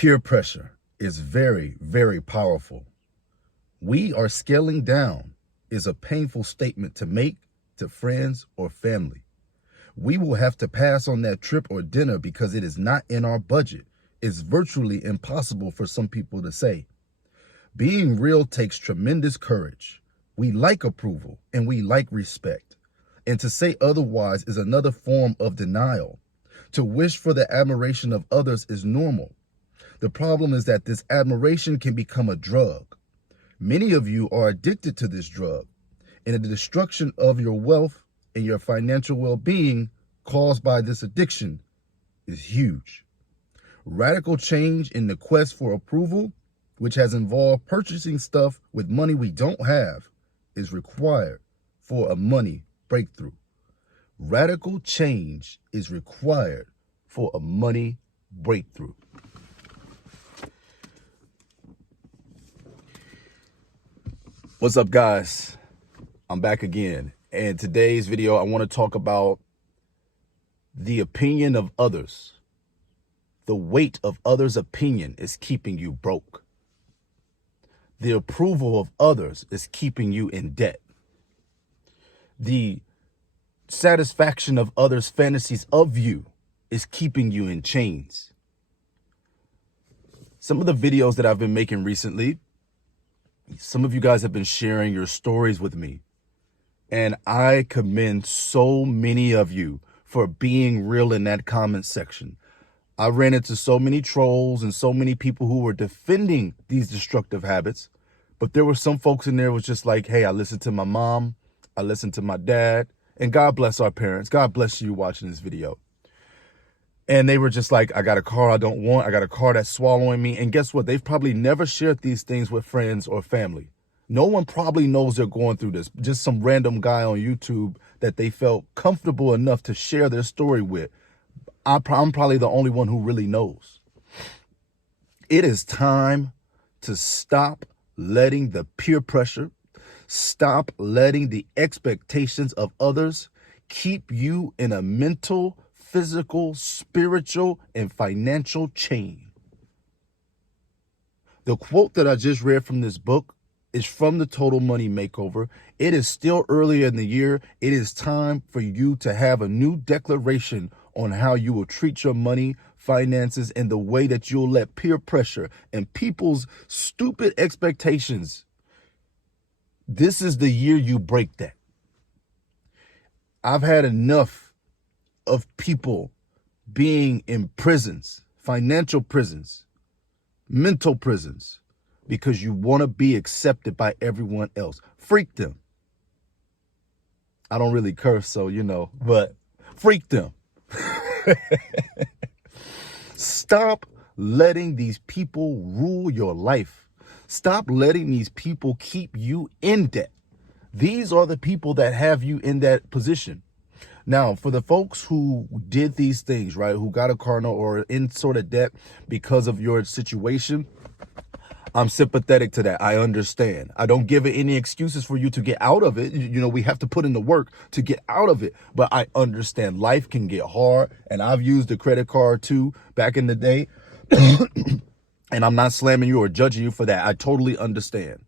Peer pressure is very, very powerful. We are scaling down is a painful statement to make to friends or family. We will have to pass on that trip or dinner because it is not in our budget. It's virtually impossible for some people to say. Being real takes tremendous courage. We like approval and we like respect. And to say otherwise is another form of denial. To wish for the admiration of others is normal. The problem is that this admiration can become a drug. Many of you are addicted to this drug, and the destruction of your wealth and your financial well-being caused by this addiction is huge. Radical change in the quest for approval, which has involved purchasing stuff with money we don't have, is required for a money breakthrough. Radical change is required for a money breakthrough. What's up, guys? I'm back again. And today's video, I want to talk about the opinion of others. The weight of others' opinion is keeping you broke. The approval of others is keeping you in debt. The satisfaction of others' fantasies of you is keeping you in chains. Some of the videos that I've been making recently, some of you guys have been sharing your stories with me, and I commend so many of you for being real in that comment section. I ran into so many trolls and so many people who were defending these destructive habits, but there were some folks in there who was just like, hey, I listened to my mom, I listened to my dad, and God bless our parents. God bless you watching this video. And they were just like, I got a car I don't want. I got a car that's swallowing me. And guess what? They've probably never shared these things with friends or family. No one probably knows they're going through this. Just some random guy on YouTube that they felt comfortable enough to share their story with. I'm probably the only one who really knows. It is time to stop letting the peer pressure, stop letting the expectations of others keep you in a mental, physical, spiritual, and financial chain. The quote that I just read from this book is from the Total Money Makeover. It is still early in the year. It is time for you to have a new declaration on how you will treat your money, finances, and the way that you'll let peer pressure and people's stupid expectations. This is the year you break that. I've had enough of people being in prisons, financial prisons, mental prisons, because you want to be accepted by everyone else. Freak them. I don't really curse, so you know, but freak them. Stop letting these people rule your life. Stop letting these people keep you in debt. These are the people that have you in that position. Now, for the folks who did these things, right, who got a car note or in sort of debt because of your situation, I'm sympathetic to that. I understand. I don't give it any excuses for you to get out of it. You know, we have to put in the work to get out of it. But I understand life can get hard. And I've used a credit card too back in the day. And I'm not slamming you or judging you for that. I totally understand.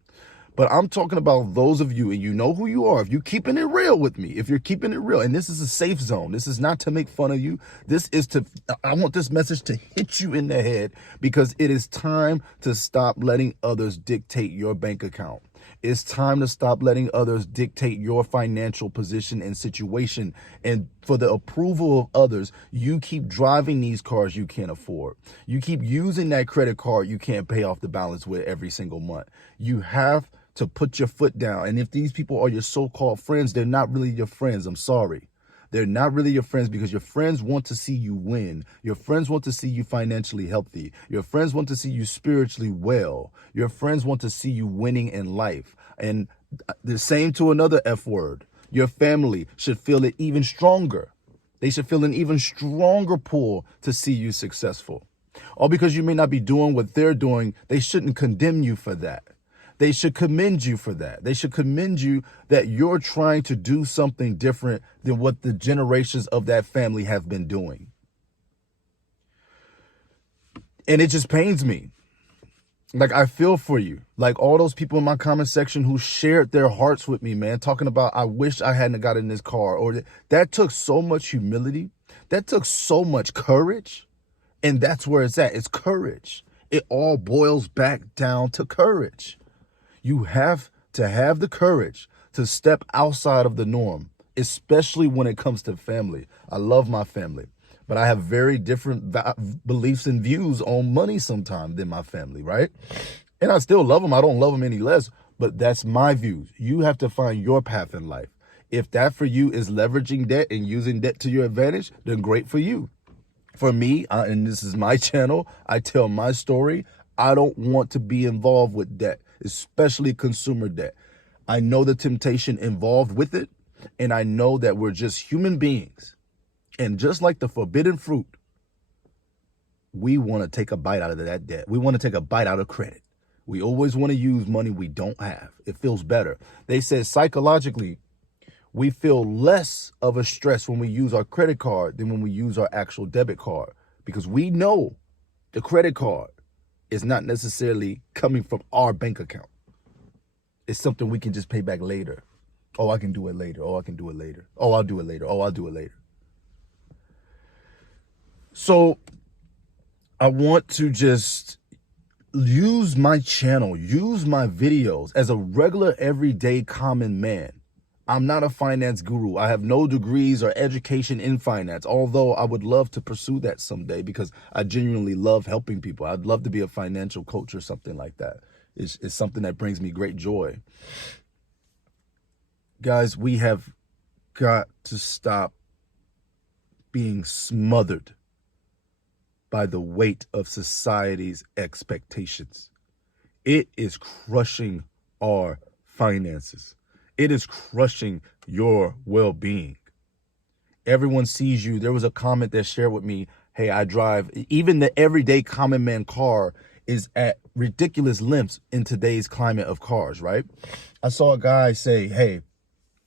But I'm talking about those of you, and you know who you are. If you're keeping it real with me, if you're keeping it real, and this is a safe zone. This is not to make fun of you. This is I want this message to hit you in the head, because it is time to stop letting others dictate your bank account. It's time to stop letting others dictate your financial position and situation. And for the approval of others, you keep driving these cars you can't afford. You keep using that credit card you can't pay off the balance with every single month. You have to put your foot down. And if these people are your so-called friends, they're not really your friends. I'm sorry. They're not really your friends, because your friends want to see you win. Your friends want to see you financially healthy. Your friends want to see you spiritually well. Your friends want to see you winning in life. And the same to another F word. Your family should feel it even stronger. They should feel an even stronger pull to see you successful. All because you may not be doing what they're doing, they shouldn't condemn you for that. They should commend you for that. They should commend you that you're trying to do something different than what the generations of that family have been doing. And it just pains me. Like, I feel for you. Like, all those people in my comment section who shared their hearts with me, man, talking about, I wish I hadn't got in this car. Or that took so much humility. That took so much courage. And that's where it's at. It's courage. It all boils back down to courage. You have to have the courage to step outside of the norm, especially when it comes to family. I love my family, but I have very different beliefs and views on money sometimes than my family, right? And I still love them. I don't love them any less, but that's my views. You have to find your path in life. If that for you is leveraging debt and using debt to your advantage, then great for you. For me, and this is my channel, I tell my story. I don't want to be involved with debt, especially consumer debt. I know the temptation involved with it, and I know that we're just human beings. And just like the forbidden fruit, we want to take a bite out of that debt. We want to take a bite out of credit. We always want to use money we don't have. It feels better. They said psychologically, we feel less of a stress when we use our credit card than when we use our actual debit card, because we know the credit card is not necessarily coming from our bank account. It's something we can just pay back later. Oh, I can do it later. Oh, I can do it later. Oh, I'll do it later. Oh, I'll do it later. So I want to just use my channel, use my videos as a regular, everyday, common man. I'm not a finance guru. I have no degrees or education in finance, although I would love to pursue that someday because I genuinely love helping people. I'd love to be a financial coach or something like that. It's something that brings me great joy. Guys, we have got to stop being smothered by the weight of society's expectations. It is crushing our finances. It is crushing your well-being. Everyone sees you. There was a comment that shared with me, hey, I drive, even the everyday common man car is at ridiculous lengths in today's climate of cars, right? I saw a guy say, hey,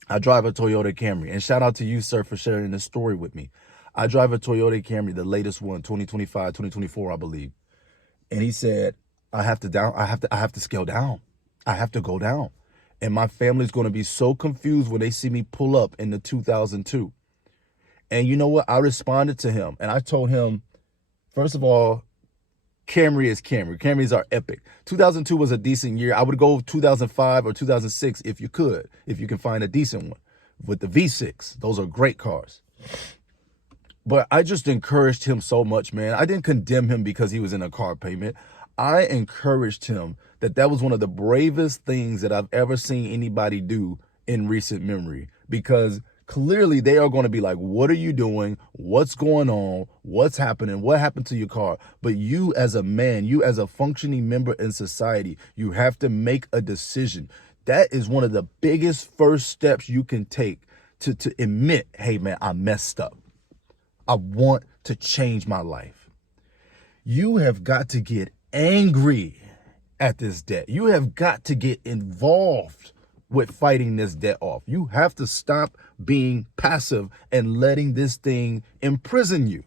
I drive a Toyota Camry. And shout out to you, sir, for sharing this story with me. I drive a Toyota Camry, the latest one, 2025, 2024, I believe. And he said, I have to scale down. I have to go down. And my family's going to be so confused when they see me pull up in the 2002. And you know what? I responded to him and I told him, first of all, Camry is Camry. Camrys are epic. 2002 was a decent year. I would go 2005 or 2006 if you can find a decent one with the V6. Those are great cars. But I just encouraged him so much, man. I didn't condemn him because he was in a car payment. I encouraged him that was one of the bravest things that I've ever seen anybody do in recent memory, because clearly they are going to be like, what are you doing? What's going on? What's happening? What happened to your car? But you as a man, you as a functioning member in society, you have to make a decision. That is one of the biggest first steps you can take to admit, hey man, I messed up. I want to change my life. You have got to get angry at this debt. You have got to get involved with fighting this debt off. You have to stop being passive and letting this thing imprison you.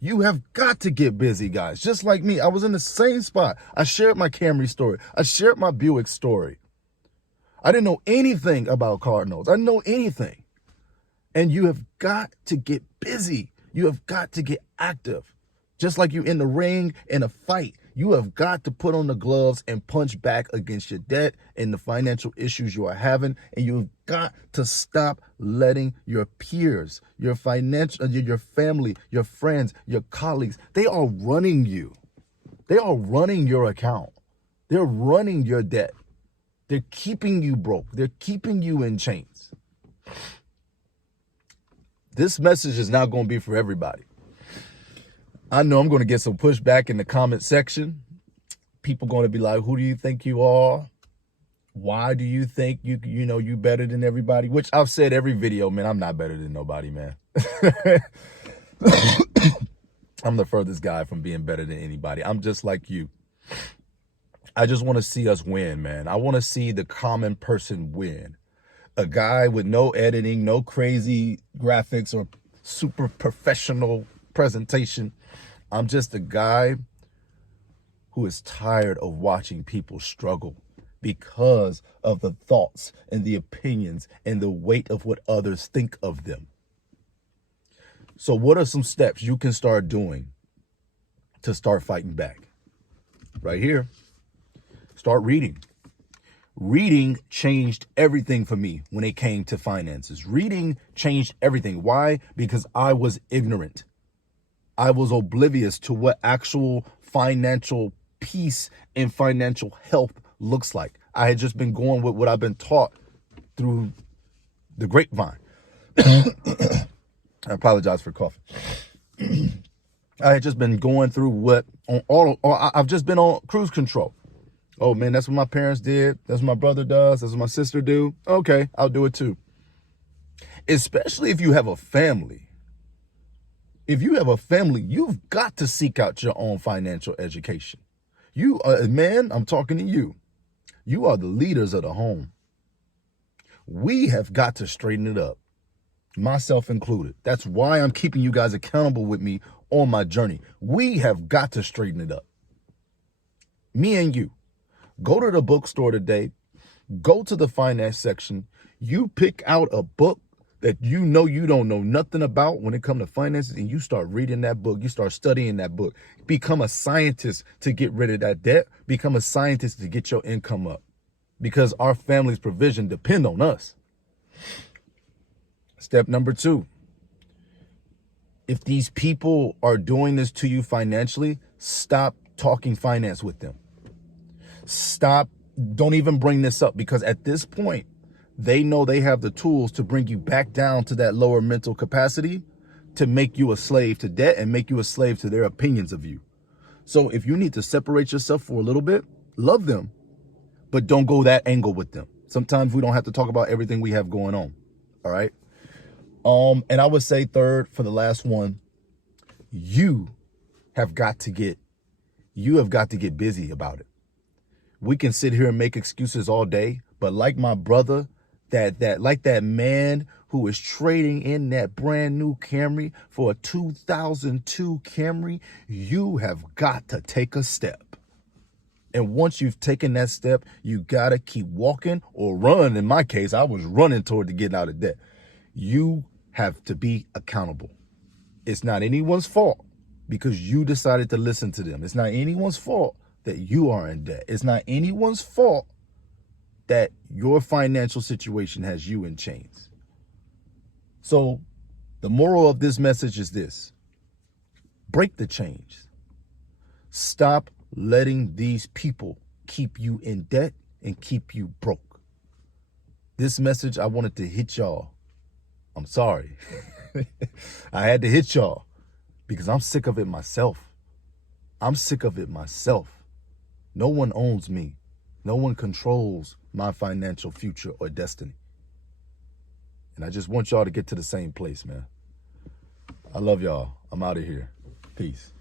You have got to get busy, guys. Just like me, I was in the same spot. I shared my Camry story. I shared my Buick story. I didn't know anything about car notes. I didn't know anything. And you have got to get busy. You have got to get active. Just like you in the ring in a fight, you have got to put on the gloves and punch back against your debt and the financial issues you are having. And you've got to stop letting your peers, your family, your friends, your colleagues, they are running you. They are running your account. They're running your debt. They're keeping you broke. They're keeping you in chains. This message is not going to be for everybody. I know I'm going to get some pushback in the comment section. People going to be like, who do you think you are? Why do you think you better than everybody? Which I've said every video, man, I'm not better than nobody, man. I'm the furthest guy from being better than anybody. I'm just like you. I just want to see us win, man. I want to see the common person win. A guy with no editing, no crazy graphics or super professional presentation. I'm just a guy who is tired of watching people struggle because of the thoughts and the opinions and the weight of what others think of them. So what are some steps you can start doing to start fighting back? Right here. Start reading. Reading changed everything for me when it came to finances. Reading changed everything. Why? Because I was ignorant. I was oblivious to what actual financial peace and financial health looks like. I had just been going with what I've been taught through the grapevine. I apologize for coughing. I had just been going through what I've just been on cruise control. Oh man, that's what my parents did. That's what my brother does. That's what my sister do. Okay, I'll do it too. Especially if you have a family. If you have a family, you've got to seek out your own financial education. You are, man, I'm talking to you. You are the leaders of the home. We have got to straighten it up, myself included. That's why I'm keeping you guys accountable with me on my journey. We have got to straighten it up. Me and you. Go to the bookstore today. Go to the finance section. You pick out a book that you know you don't know nothing about when it comes to finances, and you start reading that book. You start studying that book. Become a scientist to get rid of that debt. Become a scientist to get your income up, because our family's provision depend on us. Step number 2. If these people are doing this to you financially, stop talking finance with them. Stop. Don't even bring this up, because at this point, they know they have the tools to bring you back down to that lower mental capacity, to make you a slave to debt and make you a slave to their opinions of you. So if you need to separate yourself for a little bit, love them, but don't go that angle with them. Sometimes we don't have to talk about everything we have going on. All right. And I would say third, for the last one, you have got to get busy about it. We can sit here and make excuses all day, but like my brother, like that man who is trading in that brand new Camry for a 2002 Camry, you have got to take a step. And once you've taken that step, you got to keep walking or run. In my case, I was running toward the getting out of debt. You have to be accountable. It's not anyone's fault because you decided to listen to them. It's not anyone's fault that you are in debt. It's not anyone's fault that your financial situation has you in chains. So the moral of this message is this: break the chains. Stop letting these people keep you in debt and keep you broke. This message, I wanted to hit y'all. I'm sorry. I had to hit y'all because I'm sick of it myself. I'm sick of it myself. No one owns me. No one controls my financial future or destiny. And I just want y'all to get to the same place, man. I love y'all. I'm out of here. Peace.